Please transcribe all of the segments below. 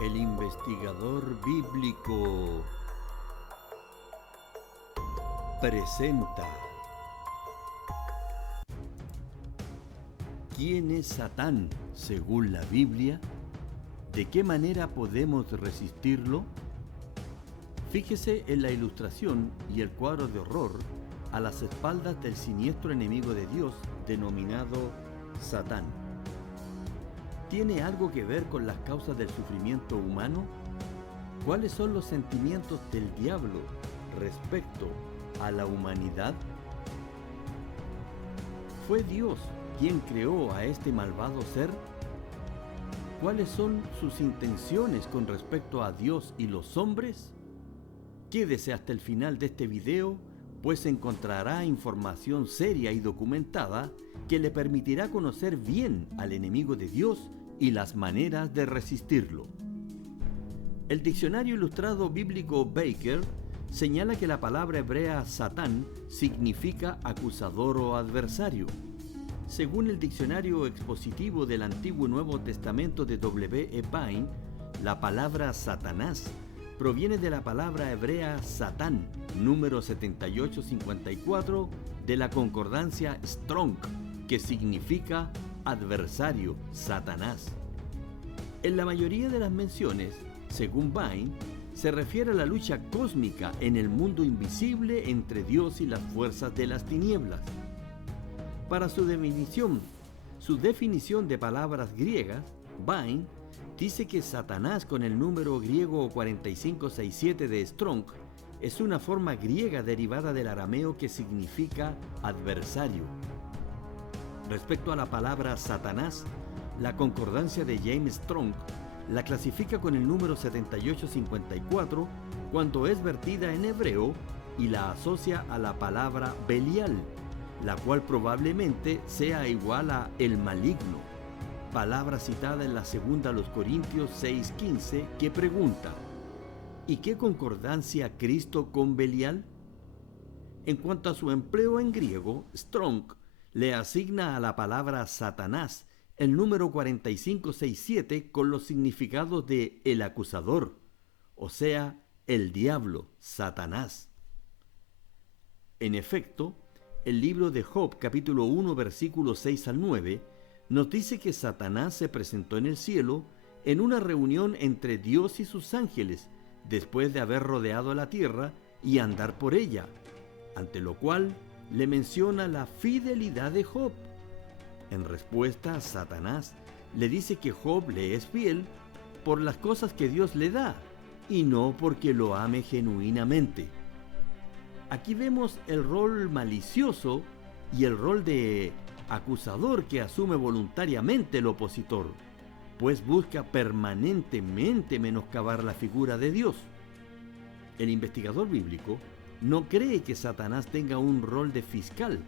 El investigador bíblico presenta. ¿Quién es Satán según la Biblia? ¿De qué manera podemos resistirlo? Fíjese en la ilustración y el cuadro de horror a las espaldas del siniestro enemigo de Dios denominado Satán. ¿Tiene algo que ver con las causas del sufrimiento humano? ¿Cuáles son los sentimientos del diablo respecto a la humanidad? ¿Fue Dios quien creó a este malvado ser? ¿Cuáles son sus intenciones con respecto a Dios y los hombres? Quédese hasta el final de este video, pues encontrará información seria y documentada que le permitirá conocer bien al enemigo de Dios y las maneras de resistirlo. El diccionario ilustrado bíblico Baker señala que la palabra hebrea Satán significa acusador o adversario. Según el diccionario expositivo del Antiguo y Nuevo Testamento de W. E. Pine, la palabra Satanás proviene de la palabra hebrea Satán, número 7854 de la concordancia Strong, que significa adversario, Satanás. En la mayoría de las menciones, según Vine, se refiere a la lucha cósmica en el mundo invisible entre Dios y las fuerzas de las tinieblas. Para su definición de palabras griegas, Vine dice que Satanás con el número griego 4567 de Strong es una forma griega derivada del arameo que significa adversario. Respecto a la palabra Satanás, la concordancia de James Strong la clasifica con el número 7854 cuando es vertida en hebreo y la asocia a la palabra Belial, la cual probablemente sea igual a el maligno, palabra citada en la segunda a los Corintios 6:15 que pregunta: ¿y qué concordancia Cristo con Belial? En cuanto a su empleo en griego, Strong le asigna a la palabra Satanás el número 4567 con los significados de el acusador, o sea, el diablo, Satanás. En efecto, el libro de Job, capítulo 1, versículos 6 al 9, nos dice que Satanás se presentó en el cielo en una reunión entre Dios y sus ángeles, después de haber rodeado la tierra y andar por ella, ante lo cual le menciona la fidelidad de Job. En respuesta, Satanás le dice que Job le es fiel por las cosas que Dios le da y no porque lo ame genuinamente. Aquí vemos el rol malicioso y el rol de acusador que asume voluntariamente el opositor, pues busca permanentemente menoscabar la figura de Dios. El investigador bíblico no cree que Satanás tenga un rol de fiscal,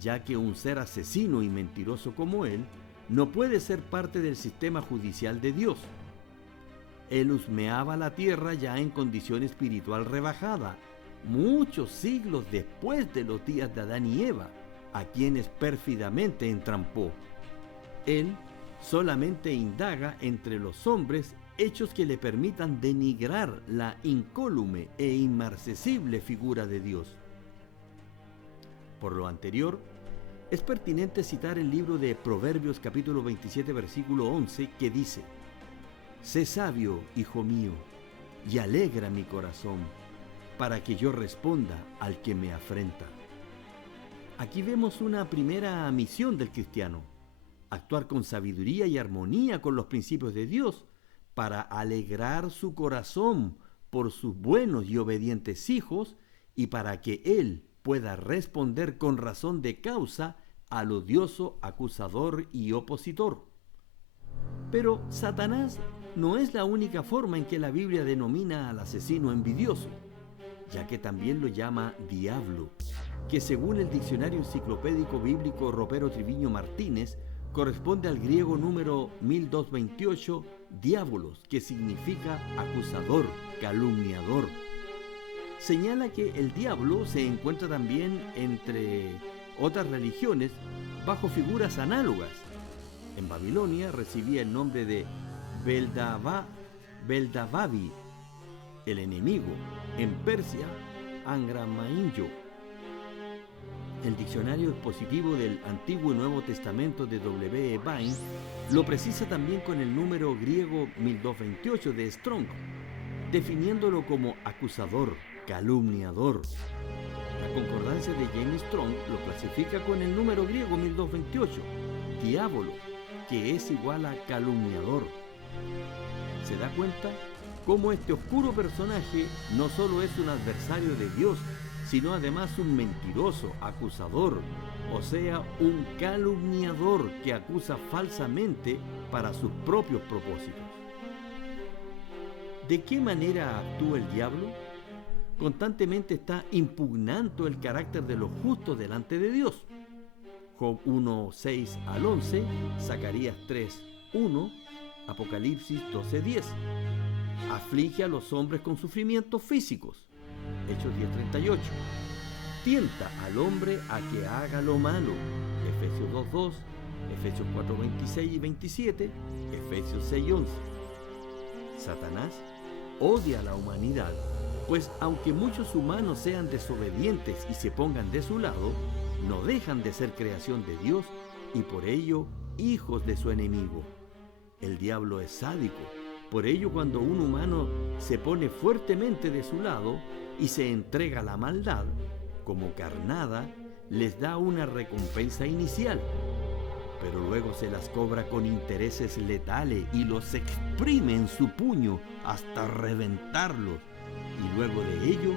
ya que un ser asesino y mentiroso como él no puede ser parte del sistema judicial de Dios. Él husmeaba la tierra ya en condición espiritual rebajada, muchos siglos después de los días de Adán y Eva, a quienes pérfidamente entrampó. Él solamente indaga entre los hombres hechos que le permitan denigrar la incólume e inmarcesible figura de Dios. Por lo anterior, es pertinente citar el libro de Proverbios capítulo 27 versículo 11 que dice: «Sé sabio, hijo mío, y alegra mi corazón, para que yo responda al que me afrenta». Aquí vemos una primera misión del cristiano: actuar con sabiduría y armonía con los principios de Dios, para alegrar su corazón por sus buenos y obedientes hijos y para que él pueda responder con razón de causa al odioso acusador y opositor. Pero Satanás no es la única forma en que la Biblia denomina al asesino envidioso, ya que también lo llama diablo, que según el diccionario enciclopédico bíblico Ropero Triviño Martínez corresponde al griego número 1228, diabolos, que significa acusador, calumniador. Señala que el diablo se encuentra también entre otras religiones bajo figuras análogas. En Babilonia recibía el nombre de Beldabá Beldabavi, el enemigo, en Persia, Angramainyo. El diccionario expositivo del Antiguo y Nuevo Testamento de W. E. Vine lo precisa también con el número griego 1228 de Strong, definiéndolo como acusador, calumniador. La concordancia de James Strong lo clasifica con el número griego 1228, diablo, que es igual a calumniador. ¿Se da cuenta cómo este oscuro personaje no solo es un adversario de Dios, sino además un mentiroso, acusador, o sea, un calumniador que acusa falsamente para sus propios propósitos? ¿De qué manera actúa el diablo? Constantemente está impugnando el carácter de los justos delante de Dios. Job 1, 6 al 11, Zacarías 3, 1, Apocalipsis 12, 10. Aflige a los hombres con sufrimientos físicos. Hechos 10, 38. Tienta al hombre a que haga lo malo. Efesios 2, 2, Efesios 4, 26 y 27, Efesios 6, 11. Satanás odia a la humanidad, pues aunque muchos humanos sean desobedientes y se pongan de su lado, no dejan de ser creación de Dios y por ello hijos de su enemigo. El diablo es sádico, por ello cuando un humano se pone fuertemente de su lado y se entrega a la maldad, como carnada, les da una recompensa inicial, pero luego se las cobra con intereses letales y los exprime en su puño hasta reventarlos y luego de ello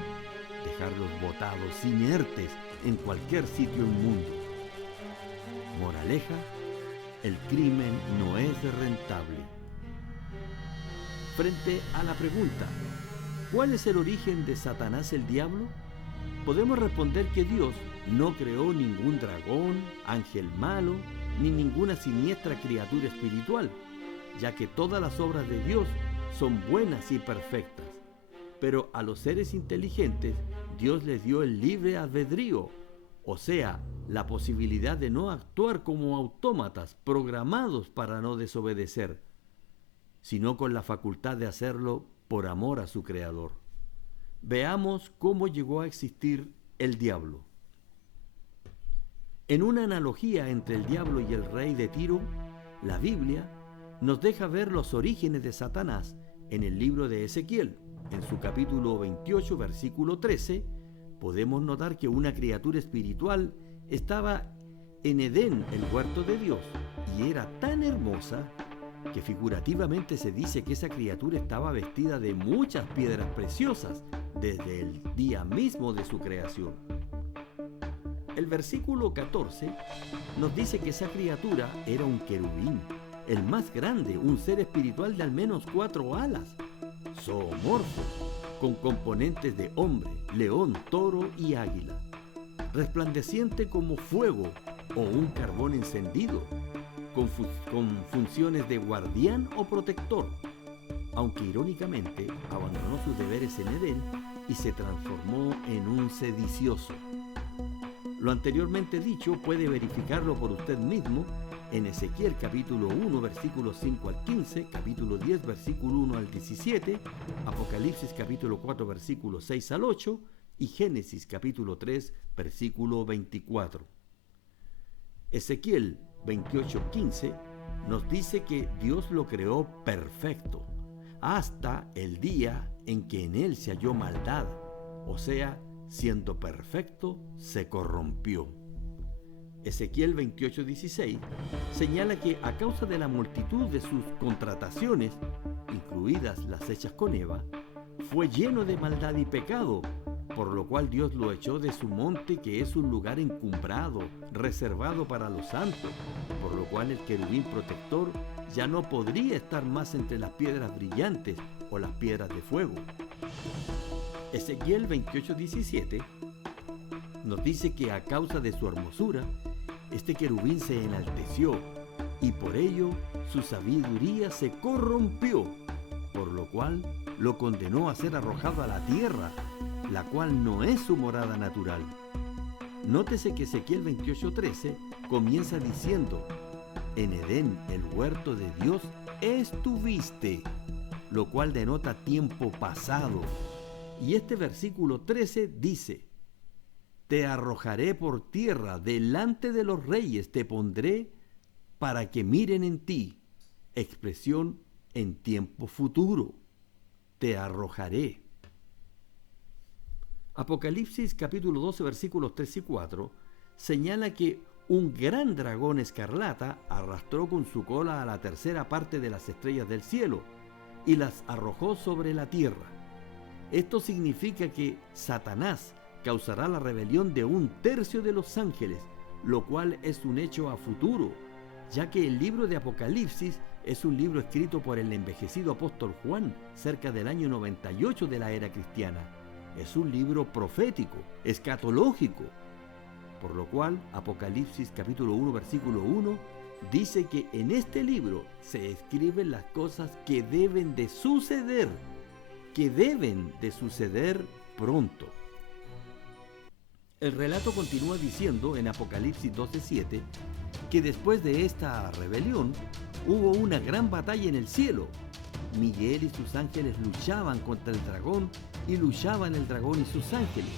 dejarlos botados inertes en cualquier sitio inmundo. Moraleja: el crimen no es rentable. Frente a la pregunta, ¿cuál es el origen de Satanás el diablo? Podemos responder que Dios no creó ningún dragón, ángel malo, ni ninguna siniestra criatura espiritual, ya que todas las obras de Dios son buenas y perfectas. Pero a los seres inteligentes, Dios les dio el libre albedrío, o sea, la posibilidad de no actuar como autómatas programados para no desobedecer, sino con la facultad de hacerlo por amor a su Creador. Veamos cómo llegó a existir el diablo. En una analogía entre el diablo y el rey de Tiro, la Biblia nos deja ver los orígenes de Satanás en el libro de Ezequiel. En su capítulo 28, versículo 13, podemos notar que una criatura espiritual estaba en Edén, el huerto de Dios, y era tan hermosa que figurativamente se dice que esa criatura estaba vestida de muchas piedras preciosas desde el día mismo de su creación. El versículo 14 nos dice que esa criatura era un querubín, el más grande, un ser espiritual de al menos 4 alas, zoomorfo, con componentes de hombre, león, toro y águila, resplandeciente como fuego o un carbón encendido, con funciones de guardián o protector, aunque irónicamente abandonó sus deberes en Edén y se transformó en un sedicioso. Lo anteriormente dicho puede verificarlo por usted mismo en Ezequiel capítulo 1 versículos 5 al 15, capítulo 10 versículo 1 al 17, Apocalipsis capítulo 4 versículos 6 al 8 y Génesis capítulo 3 versículo 24. Ezequiel 28:15 nos dice que Dios lo creó perfecto hasta el día en que en él se halló maldad, o sea, siendo perfecto, se corrompió. Ezequiel 28:16 señala que a causa de la multitud de sus contrataciones, incluidas las hechas con Eva, fue lleno de maldad y pecado, por lo cual Dios lo echó de su monte, que es un lugar encumbrado, reservado para los santos, por lo cual el querubín protector ya no podría estar más entre las piedras brillantes o las piedras de fuego. Ezequiel 28:17 nos dice que a causa de su hermosura, este querubín se enalteció y por ello su sabiduría se corrompió, por lo cual lo condenó a ser arrojado a la tierra, la cual no es su morada natural. Nótese que Ezequiel 28:13 comienza diciendo: en Edén, el huerto de Dios, estuviste, lo cual denota tiempo pasado. Y este versículo 13 dice: te arrojaré por tierra, delante de los reyes te pondré para que miren en ti. Expresión en tiempo futuro. Te arrojaré. Apocalipsis capítulo 12 versículos 3 y 4 señala que un gran dragón escarlata arrastró con su cola a la tercera parte de las estrellas del cielo y las arrojó sobre la tierra. Esto significa que Satanás causará la rebelión de 1/3 de los ángeles, lo cual es un hecho a futuro, ya que el libro de Apocalipsis es un libro escrito por el envejecido apóstol Juan cerca del año 98 de la era cristiana. Es un libro profético, escatológico, por lo cual Apocalipsis capítulo 1 versículo 1 dice que en este libro se escriben las cosas que deben de suceder pronto. El relato continúa diciendo en Apocalipsis 12:7 que después de esta rebelión hubo una gran batalla en el cielo. Miguel y sus ángeles luchaban contra el dragón y luchaban el dragón y sus ángeles.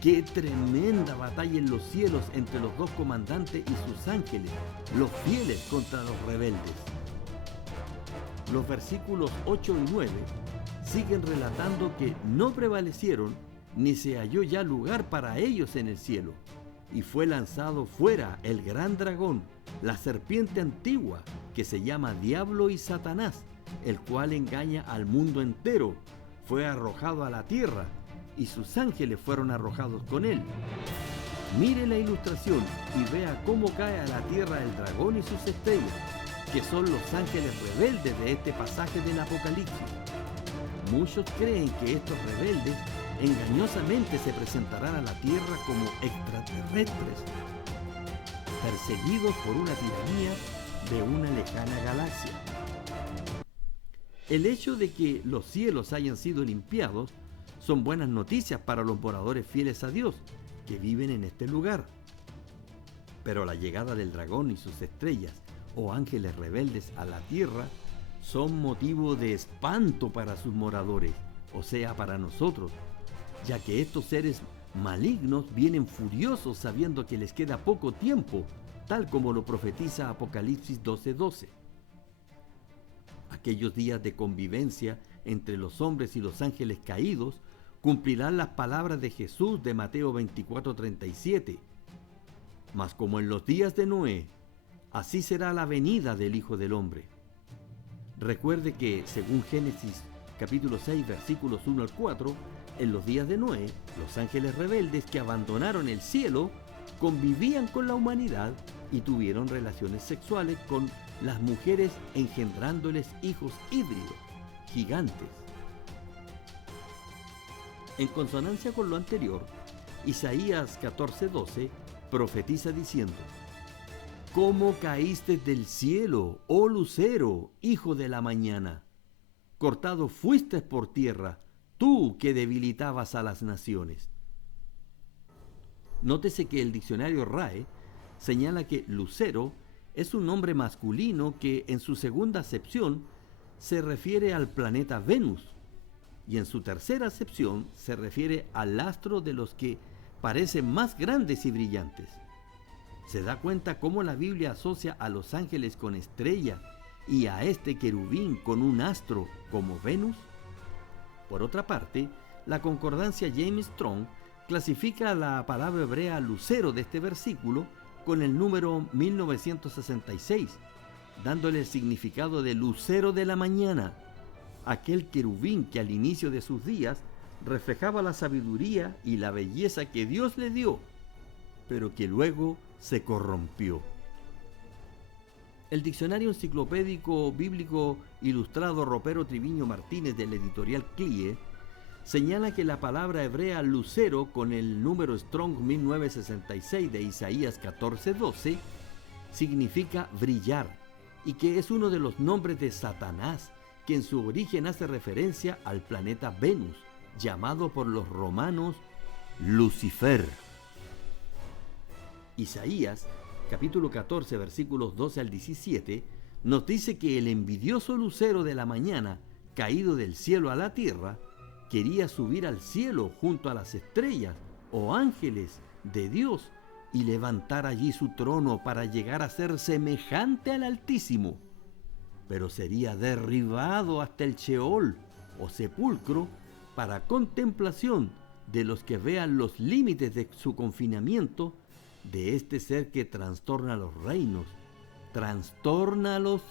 ¡Qué tremenda batalla en los cielos entre los dos comandantes y sus ángeles, los fieles contra los rebeldes! Los versículos 8 y 9 siguen relatando que no prevalecieron ni se halló ya lugar para ellos en el cielo, y fue lanzado fuera el gran dragón, la serpiente antigua, que se llama Diablo y Satanás, el cual engaña al mundo entero. Fue arrojado a la tierra, y sus ángeles fueron arrojados con él. Mire la ilustración y vea cómo cae a la tierra el dragón y sus estrellas, que son los ángeles rebeldes de este pasaje del Apocalipsis. Muchos creen que estos rebeldes engañosamente se presentarán a la tierra como extraterrestres, perseguidos por una tiranía de una lejana galaxia. El hecho de que los cielos hayan sido limpiados son buenas noticias para los moradores fieles a Dios que viven en este lugar. Pero la llegada del dragón y sus estrellas o ángeles rebeldes a la tierra son motivo de espanto para sus moradores, o sea, para nosotros, ya que estos seres malignos vienen furiosos sabiendo que les queda poco tiempo, tal como lo profetiza Apocalipsis 12:12. Aquellos días de convivencia entre los hombres y los ángeles caídos cumplirán las palabras de Jesús de Mateo 24:37. Mas como en los días de Noé, así será la venida del Hijo del Hombre. Recuerde que, según Génesis capítulo 6, versículos 1 al 4, en los días de Noé, los ángeles rebeldes que abandonaron el cielo convivían con la humanidad y tuvieron relaciones sexuales con las mujeres, engendrándoles hijos híbridos, gigantes. En consonancia con lo anterior, Isaías 14:12 profetiza diciendo: ¿Cómo caíste del cielo, oh lucero, hijo de la mañana? Cortado fuiste por tierra, tú que debilitabas a las naciones. Nótese que el diccionario RAE señala que lucero es un nombre masculino que en su segunda acepción se refiere al planeta Venus y en su tercera acepción se refiere al astro de los que parecen más grandes y brillantes. ¿Se da cuenta cómo la Biblia asocia a los ángeles con estrella y a este querubín con un astro como Venus? Por otra parte, la concordancia James Strong clasifica la palabra hebrea lucero de este versículo con el número 1966, dándole el significado de lucero de la mañana, aquel querubín que al inicio de sus días reflejaba la sabiduría y la belleza que Dios le dio, pero que luego se corrompió. El diccionario enciclopédico bíblico ilustrado Ropero Triviño Martínez de la editorial CLIE señala que la palabra hebrea lucero con el número Strong 1966 de Isaías 14:12 significa brillar y que es uno de los nombres de Satanás, que en su origen hace referencia al planeta Venus, llamado por los romanos Lucifer. Isaías capítulo 14 versículos 12 al 17 nos dice que el envidioso lucero de la mañana caído del cielo a la tierra, quería subir al cielo junto a las estrellas o ángeles de Dios y levantar allí su trono para llegar a ser semejante al Altísimo. Pero sería derribado hasta el Sheol o sepulcro para contemplación de los que vean los límites de su confinamiento, de este ser que trastorna los reinos, trastorna los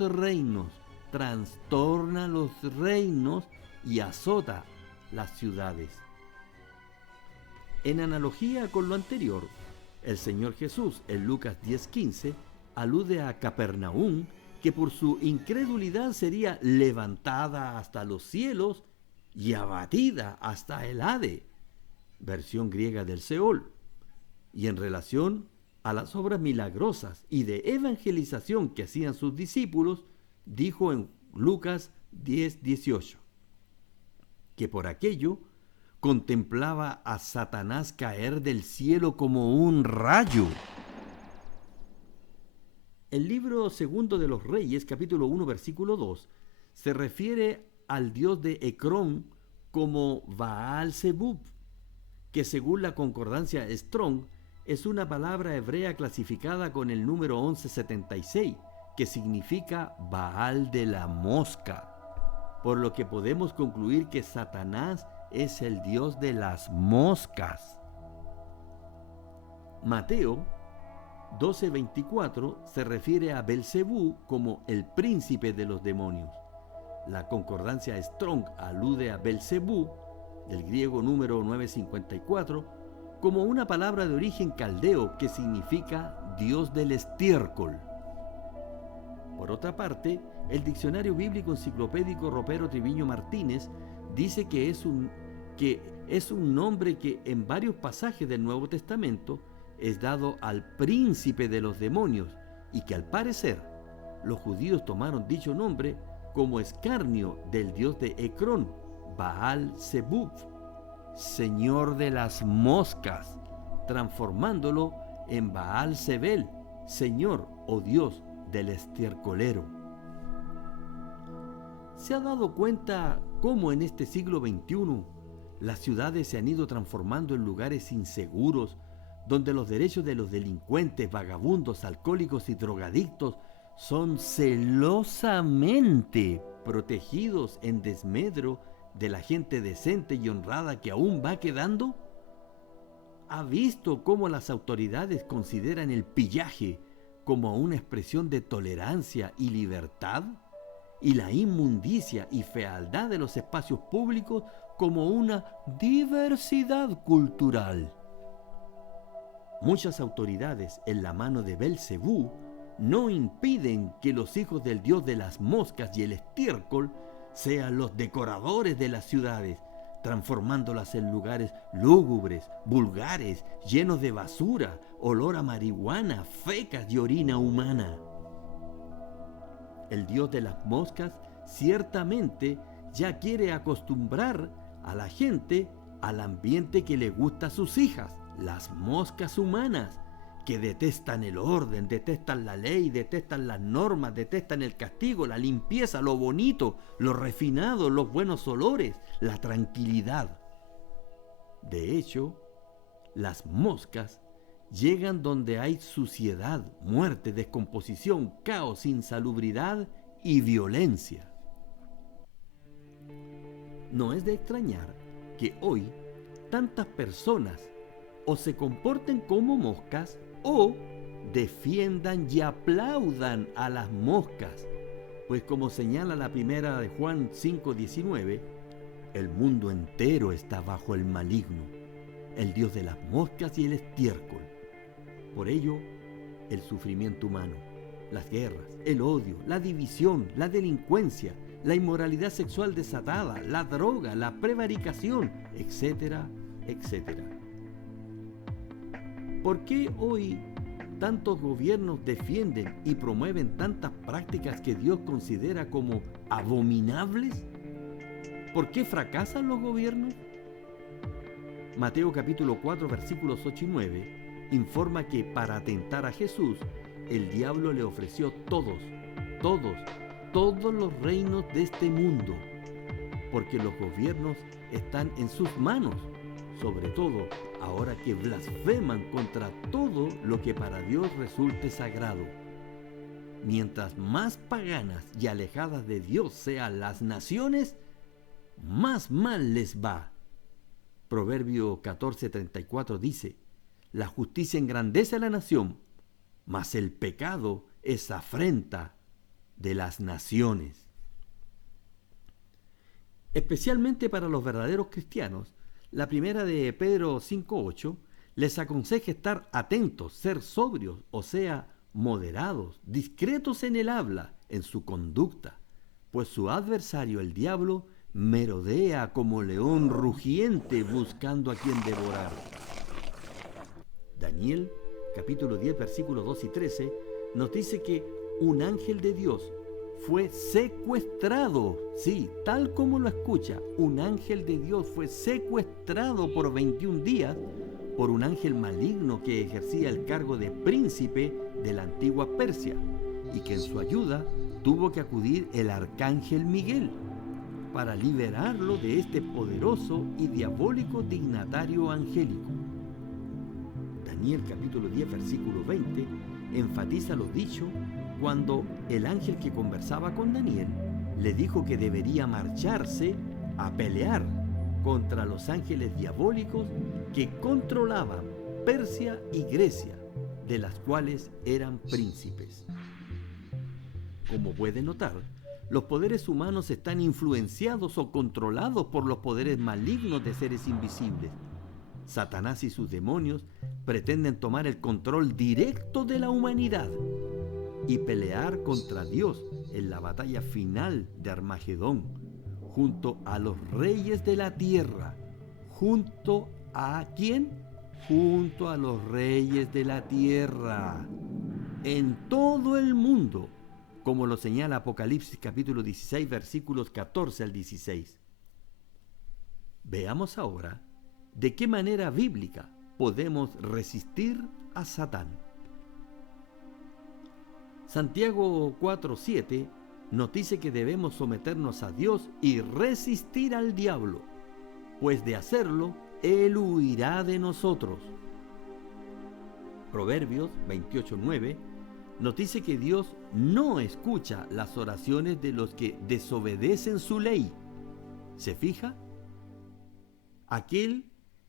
reinos y azota las ciudades. En analogía con lo anterior, el Señor Jesús en Lucas 10:15 alude a Capernaum, que por su incredulidad sería levantada hasta los cielos y abatida hasta el Hade, versión griega del Seol, y en relación a las obras milagrosas y de evangelización que hacían sus discípulos, dijo en Lucas 10:18, que por aquello contemplaba a Satanás caer del cielo como un rayo. El libro segundo de los Reyes, capítulo 1, versículo 2, se refiere al dios de Ecrón como Baal-Zebub, que según la concordancia Strong es una palabra hebrea clasificada con el número 1176, que significa Baal de la mosca, por lo que podemos concluir que Satanás es el dios de las moscas. Mateo 12:24 se refiere a Belcebú como el príncipe de los demonios. La concordancia Strong alude a Belcebú, del griego número 954, como una palabra de origen caldeo que significa Dios del estiércol. Por otra parte, el diccionario bíblico enciclopédico Ropero Triviño Martínez dice que es un nombre que en varios pasajes del Nuevo Testamento es dado al príncipe de los demonios y que al parecer los judíos tomaron dicho nombre como escarnio del dios de Ecrón, Baal-Zebub, señor de las moscas, transformándolo en Baal-Zebel, señor o dios del estiércolero. ¿Se ha dado cuenta cómo en este siglo XXI las ciudades se han ido transformando en lugares inseguros, donde los derechos de los delincuentes, vagabundos, alcohólicos y drogadictos son celosamente protegidos en desmedro de la gente decente y honrada que aún va quedando? ¿Ha visto cómo las autoridades consideran el pillaje como una expresión de tolerancia y libertad? Y la inmundicia y fealdad de los espacios públicos como una diversidad cultural. Muchas autoridades en la mano de Belcebú no impiden que los hijos del dios de las moscas y el estiércol sean los decoradores de las ciudades, transformándolas en lugares lúgubres, vulgares, llenos de basura, olor a marihuana, fecas y orina humana. El dios de las moscas ciertamente ya quiere acostumbrar a la gente al ambiente que le gusta a sus hijas, las moscas humanas, que detestan el orden, detestan la ley, detestan las normas, detestan el castigo, la limpieza, lo bonito, lo refinado, los buenos olores, la tranquilidad. De hecho, las moscas llegan donde hay suciedad, muerte, descomposición, caos, insalubridad y violencia. No es de extrañar que hoy tantas personas o se comporten como moscas o defiendan y aplaudan a las moscas, pues como señala la primera de Juan 5:19, el mundo entero está bajo el maligno, el dios de las moscas y el estiércol. Por ello, el sufrimiento humano, las guerras, el odio, la división, la delincuencia, la inmoralidad sexual desatada, la droga, la prevaricación, etcétera, etcétera. ¿Por qué hoy tantos gobiernos defienden y promueven tantas prácticas que Dios considera como abominables? ¿Por qué fracasan los gobiernos? Mateo capítulo 4 versículos 8 y 9 informa que para atentar a Jesús, el diablo le ofreció todos los reinos de este mundo porque los gobiernos están en sus manos, sobre todo ahora que blasfeman contra todo lo que para Dios resulte sagrado. Mientras más paganas y alejadas de Dios sean las naciones, más mal les va. Proverbio 14:34 dice: la justicia engrandece a la nación, mas el pecado es afrenta de las naciones. Especialmente para los verdaderos cristianos, la primera de Pedro 5:8 les aconseja estar atentos, ser sobrios, o sea, moderados, discretos en el habla, en su conducta, pues su adversario, el diablo, merodea como león rugiente buscando a quien devorar. Daniel, capítulo 10, versículos 2 y 13, nos dice que un ángel de Dios fue secuestrado, sí, tal como lo escucha, un ángel de Dios fue secuestrado por 21 días por un ángel maligno que ejercía el cargo de príncipe de la antigua Persia y que en su ayuda tuvo que acudir el arcángel Miguel para liberarlo de este poderoso y diabólico dignatario angélico. Daniel capítulo 10 versículo 20 enfatiza lo dicho cuando el ángel que conversaba con Daniel le dijo que debería marcharse a pelear contra los ángeles diabólicos que controlaban Persia y Grecia, de las cuales eran príncipes. Como puede notar, los poderes humanos están influenciados o controlados por los poderes malignos de seres invisibles. Satanás y sus demonios pretenden tomar el control directo de la humanidad y pelear contra Dios en la batalla final de Armagedón, junto a los reyes de la tierra. ¿Junto a quién? Junto a los reyes de la tierra, en todo el mundo, como lo señala Apocalipsis capítulo 16, versículos 14 al 16. Veamos ahora de qué manera bíblica podemos resistir a Satán. Santiago 4:7 nos dice que debemos someternos a Dios y resistir al diablo, pues de hacerlo, él huirá de nosotros. Proverbios 28:9 nos dice que Dios no escucha las oraciones de los que desobedecen su ley. ¿Se fija? Aquel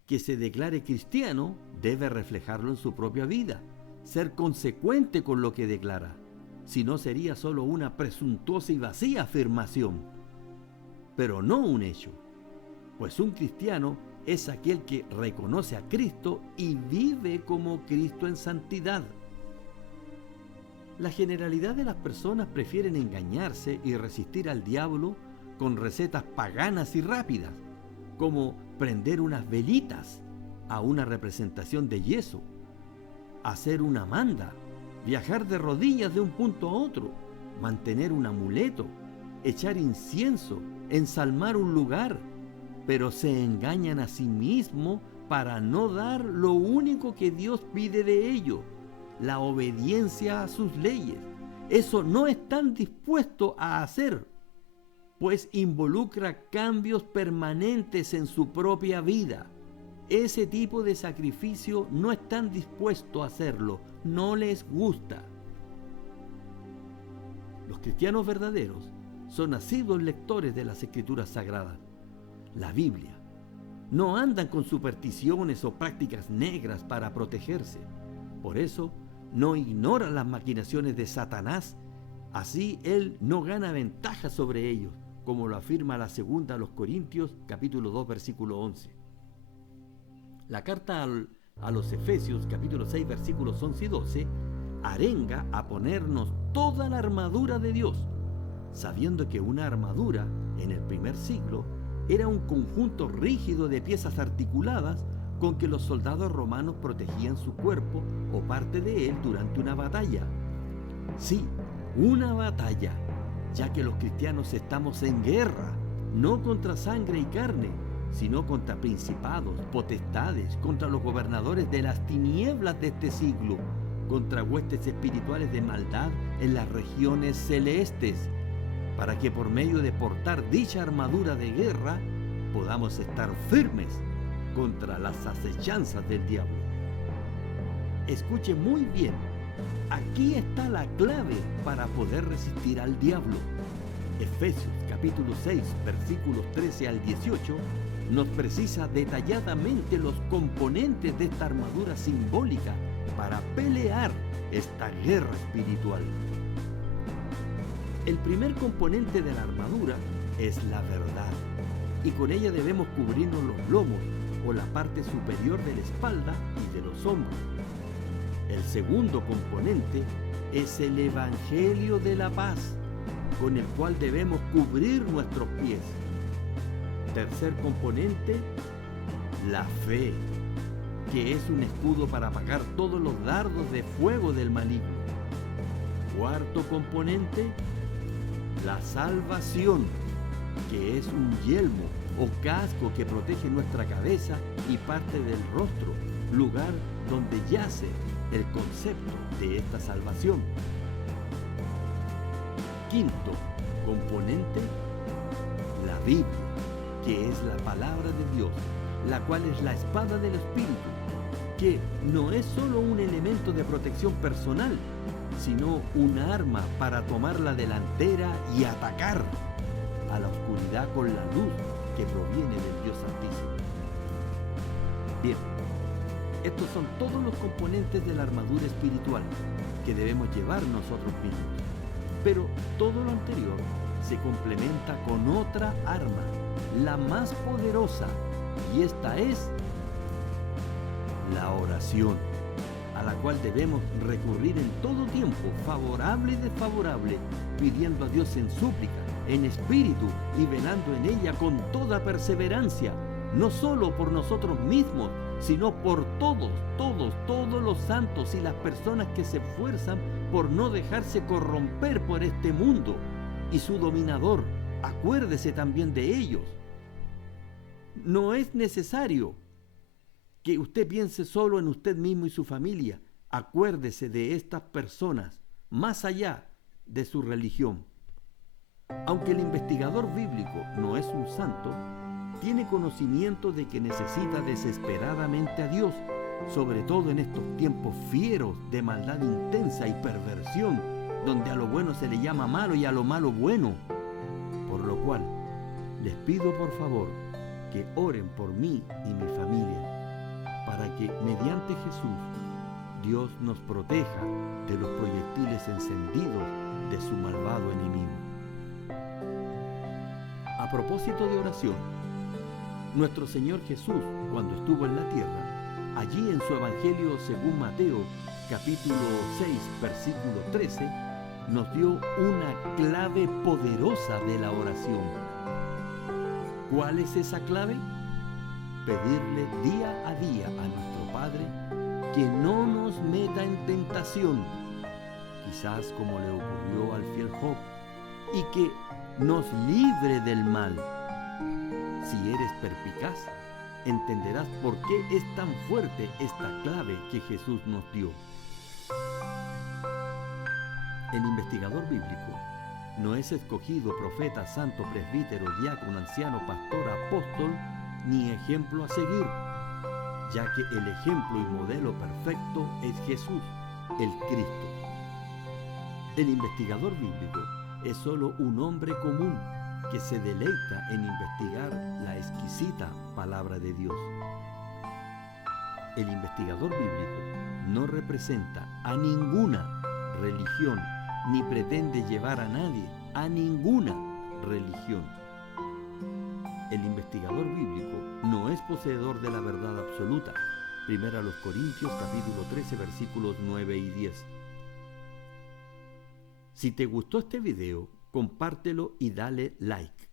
que se declare cristiano debe reflejarlo en su propia vida, ser consecuente con lo que declara. Si no, sería solo una presuntuosa y vacía afirmación, pero no un hecho, pues un cristiano es aquel que reconoce a Cristo y vive como Cristo en santidad. La generalidad de las personas prefieren engañarse y resistir al diablo con recetas paganas y rápidas, como prender unas velitas a una representación de yeso, hacer una manda, viajar de rodillas de un punto a otro, mantener un amuleto, echar incienso, ensalmar un lugar, pero se engañan a sí mismos para no dar lo único que Dios pide de ellos, la obediencia a sus leyes. Eso no están dispuestos a hacer, pues involucra cambios permanentes en su propia vida. Ese tipo de sacrificio no están dispuestos a hacerlo, no les gusta. Los cristianos verdaderos son asiduos lectores de las Escrituras Sagradas, la Biblia. No andan con supersticiones o prácticas negras para protegerse. Por eso, no ignoran las maquinaciones de Satanás. Así él no gana ventaja sobre ellos, como lo afirma la segunda a los Corintios, capítulo 2, versículo 11. La carta a los Efesios, capítulo 6, versículos 11 y 12, arenga a ponernos toda la armadura de Dios, sabiendo que una armadura, en el primer siglo, era un conjunto rígido de piezas articuladas con que los soldados romanos protegían su cuerpo o parte de él durante una batalla. Sí, una batalla, ya que los cristianos estamos en guerra, no contra sangre y carne, sino contra principados, potestades, contra los gobernadores de las tinieblas de este siglo, contra huestes espirituales de maldad en las regiones celestes. para que por medio de portar dicha armadura de guerra podamos estar firmes contra las acechanzas del diablo. Escuche muy bien, aquí está la clave para poder resistir al diablo. Efesios capítulo 6, versículos 13 al 18, nos precisa detalladamente los componentes de esta armadura simbólica para pelear esta guerra espiritual. El primer componente de la armadura es la verdad, y con ella debemos cubrirnos los lomos o la parte superior de la espalda y de los hombros. El segundo componente es el Evangelio de la paz, con el cual debemos cubrir nuestros pies. Tercer componente, la fe, que es un escudo para apagar todos los dardos de fuego del maligno. Cuarto componente, la salvación, que es un yelmo o casco que protege nuestra cabeza y parte del rostro, lugar donde yace el concepto de esta salvación. Quinto componente, la Biblia, que es la palabra de Dios, la cual es la espada del Espíritu, que no es solo un elemento de protección personal, sino un arma para tomar la delantera y atacar a la oscuridad con la luz que proviene del Dios Altísimo. Bien, estos son todos los componentes de la armadura espiritual que debemos llevar nosotros mismos. Pero todo lo anterior se complementa con otra arma, la más poderosa, y esta es la oración, a la cual debemos recurrir en todo tiempo, favorable y desfavorable, pidiendo a Dios en súplica, en espíritu y velando en ella con toda perseverancia, no solo por nosotros mismos, sino por todos los santos y las personas que se esfuerzan por no dejarse corromper por este mundo y su dominador. Acuérdese también de ellos. No es necesario que usted piense solo en usted mismo y su familia. Acuérdese de estas personas, más allá de su religión. Aunque el investigador bíblico no es un santo, tiene conocimiento de que necesita desesperadamente a Dios, sobre todo en estos tiempos fieros de maldad intensa y perversión, donde a lo bueno se le llama malo y a lo malo bueno. Por lo cual, les pido por favor que oren por mí y mi familia, para que mediante Jesús Dios nos proteja de los proyectiles encendidos de su malvado enemigo. A propósito de oración, nuestro Señor Jesús, cuando estuvo en la tierra, allí en su Evangelio según Mateo, capítulo 6, versículo 13, nos dio una clave poderosa de la oración. ¿Cuál es esa clave? Pedirle día a día a nuestro Padre que no nos meta en tentación, quizás como le ocurrió al fiel Job, y que nos libre del mal. Si eres perspicaz, entenderás por qué es tan fuerte esta clave que Jesús nos dio. El investigador bíblico no es escogido profeta, santo, presbítero, diácono, anciano, pastor, apóstol, ni ejemplo a seguir, ya que el ejemplo y modelo perfecto es Jesús, el Cristo. El investigador bíblico es solo un hombre común que se deleita en investigar la exquisita palabra de Dios. El investigador bíblico no representa a ninguna religión ni pretende llevar a nadie a ninguna religión. El investigador bíblico no es poseedor de la verdad absoluta. Primera a los Corintios capítulo 13 versículos 9 y 10. Si te gustó este video, compártelo y dale like.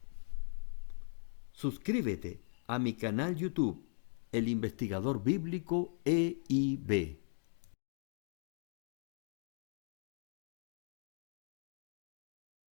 Suscríbete a mi canal YouTube, El Investigador Bíblico EIB.